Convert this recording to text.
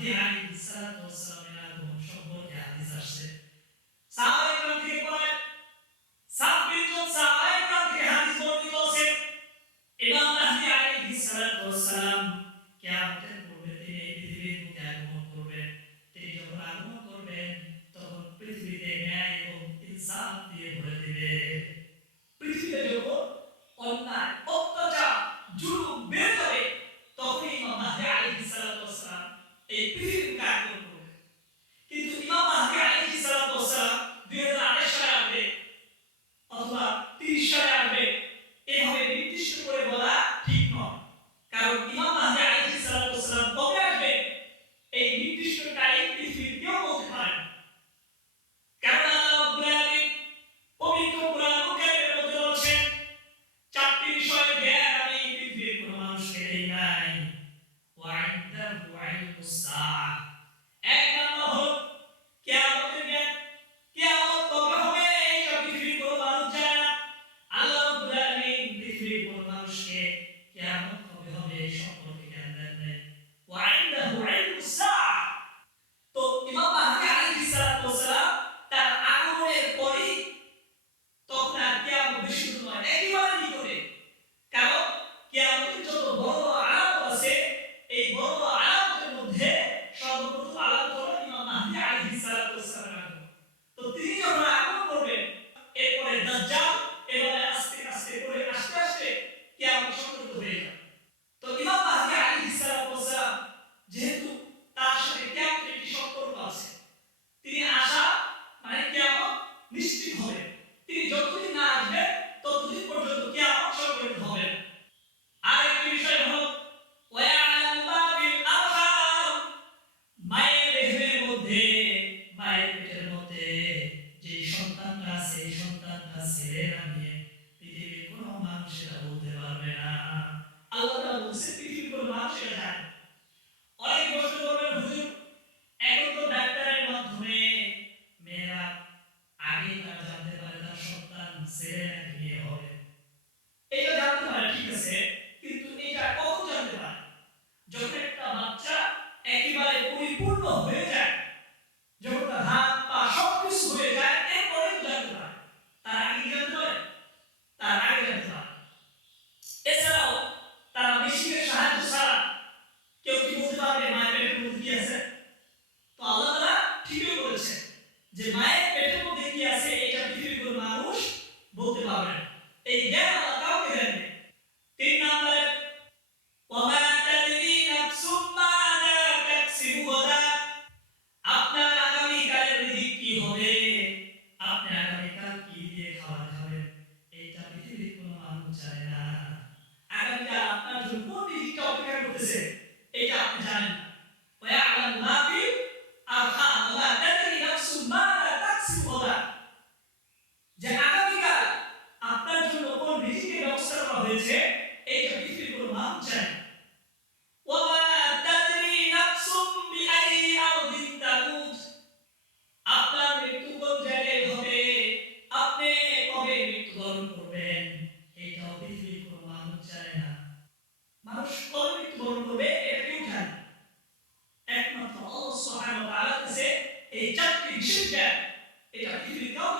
মাহদী আলাইহিস সালাতু ওয়াস সালামের আগমন সম্পর্কে হাদিস আসছে। সাহাবায়ে কেরাম থেকে বলেন, 26 জন সাহাবায়ে কেরাম থেকে হাদিস বর্ণিত আছে, ইমাম মাহদী আলাইহিস সালাতু ওয়াস সালাম কিয়ামতের পূর্বে তিনি এই পৃথিবীর বুকে আগমন করবেন। তিনি যখন আগমন করবেন তখন পৃথিবীতে ন্যায় এবং ইনসাফ দিয়ে ভরে দিবে। পৃথিবীতে যখন অন্যায়, অত্যাচার, জুলুম বেড়ে যাবে তখন ইমাম মাহদী আলাইহিস সালাতু ওয়াস সালাম এই পৃথিবীকে আগমন করবেন। কিন্তু ইমাম মাহদী আলাইহিস সালাতু ওয়াস সালাম 2028 সালে আসবে অথবা 30 সালে আসবে এভাবে নির্দিষ্ট করে বলা ঠিক নয়। কারণ ইমাম মাহদী আলাইহিস সালাতু ওয়াস সালাম কবে আসবে এই নির্দিষ্ট টাইম পৃথিবীর কেউ বলতে পারে না। কারণ আল্লাহ রাব্বুল আলামিন পবিত্র কোরআনুল কারীমের মধ্যে বলেছেন, চারটি বিষয়ের জ্ঞান আমি পৃথিবীর কোনো মানুষকে দেই নাই। ওয়া ইনদাহু ইলমুস সাআহ, এক নাম্বার হলো কিয়ামতের জ্ঞান। কিয়ামত কবে হবে এইটা পৃথিবীর কোনো মানুষ জানে না। আল্লাহ রাব্বুল আলামিন পৃথিবীর কোনো মানুষকে কিয়ামত কবে হবে এই সম্পর্কে জ্ঞান দেন নাই। ওয়া ইনদাহু ইলমুস সাআহ, তো ইমাম মাহদী আলাইহিস সালাতু ওয়াস সালাম তার আগমনের পরই তখন আর কিয়ামত বেশি দূর নয়, একেবারে নিকটে। কারণ কিয়ামতের যত বড় বড় আলামত আছে এই বড় বড় আলামতের মধ্যে সর্বপ্রথম আলামত হলো ইমাম মাহদী আলাইহিস সালাতু ওয়াস সালামের আগমন। তো তিনি যখন আগমন করবেন এরপরে দাজ্জাল এভাবে আস্তে আস্তে করে আস্তে আস্তে কিয়ামত সংগঠিত হয়ে যাবে। তো ইমাম মাহদী আলাইহিস সালাতু ওয়াস সালাম যেহেতু তার সাথে কিয়ামতের একটি সম্পর্ক আছে, তিনি আসা মানে কিয়ামত নিশ্চিত হবে। তিনি যতদিন না আসবেন ততদিন পর্যন্ত কিয়ামত সংগঠিত হবে। আরেকটি বিষয় হলো ওয়ায়ালামু মা ফিল আরহাম, মায়ের দেহের মধ্যে, মায়ের পেটের মধ্যে যে সন্তানটা আছে এই সন্তানটা ছেলে না মেয়ে পৃথিবীর কোনো মানুষ এটা বলতে পারবে না। আল্লাহ তাআলা বলেছেন পৃথিবীর কোনো মানুষ এটা জানে না। অনেক প্রশ্ন করবেন, হুজুর এখন তো ডাক্তারের মাধ্যমে মেয়েরা আগেই তারা জানতে পারে তার সন্তান ছেলে নাকি মেয়ে হবে, এটা জানতে পারে, ঠিক আছে, কিন্তু এটা কখন জানতে পারে? যখন একটা বাচ্চা একেবারে পরিপূর্ণ হয়ে যায়, যখন তার হাত পা সবকিছু হয়ে যায় এরপরে তো জানতে পারে। তার আগে কি জানতে পারে? তার আগে জানতে পারে। এছাড়াও তারা মেশিনের সাহায্য ছাড়া কেউ কি বলতে পারবে মায়ের পেটের মধ্যে কি আছে? তো আল্লাহ তাআলা ঠিকই বলেছেন যে মায়ের পেটের মধ্যে কি আছে এটা পৃথিবীর কোনো মানুষ বলতে পারবে না। এই জ্ঞান আল্লাহ কাউকে দেন নাই। 3 নম্বরে ওয়ামা তাদরি নাফসুম মাযা তাকসিবু গাদা, আপনার আগামী কালের রিজিক কি হবে, আপনি আগামী কাল কি দিয়ে খাবার খাবেন এটা পৃথিবীর কোনো মানুষ জানে না। আগামী কাল আপনার জন্য কোন রিজিকটা অপেক্ষা করতেছে এটা আপনি জানেন না। ওয়ায়ালামু মা ফিল আরহাম ওয়া তাদরি নাফসুম মাযা তাকসিবু গাদা, যে আগামীকাল আপনার জন্য কোন রিজিকের ব্যবস্থা করা হয়েছে এইটা পৃথিবীর কোনো মানুষ জানে না। ওয়ামা তাদরি নাফসুম বিআইয়ি আরদিন তামুত, আপনার মৃত্যু কোন জায়গায় হবে, আপনি কবে মৃত্যুবরণ করবেন এটাও পৃথিবীর কোনো মানুষ জানে না। মানুষ কবে মৃত্যুবরণ করবে এটা কেউ জানে না, একমাত্র আল্লাহ সুবহানাহু ওয়া তাআলার কাছে এই চারটি বিশেষ জ্ঞান, এটা পৃথিবীর কাউকে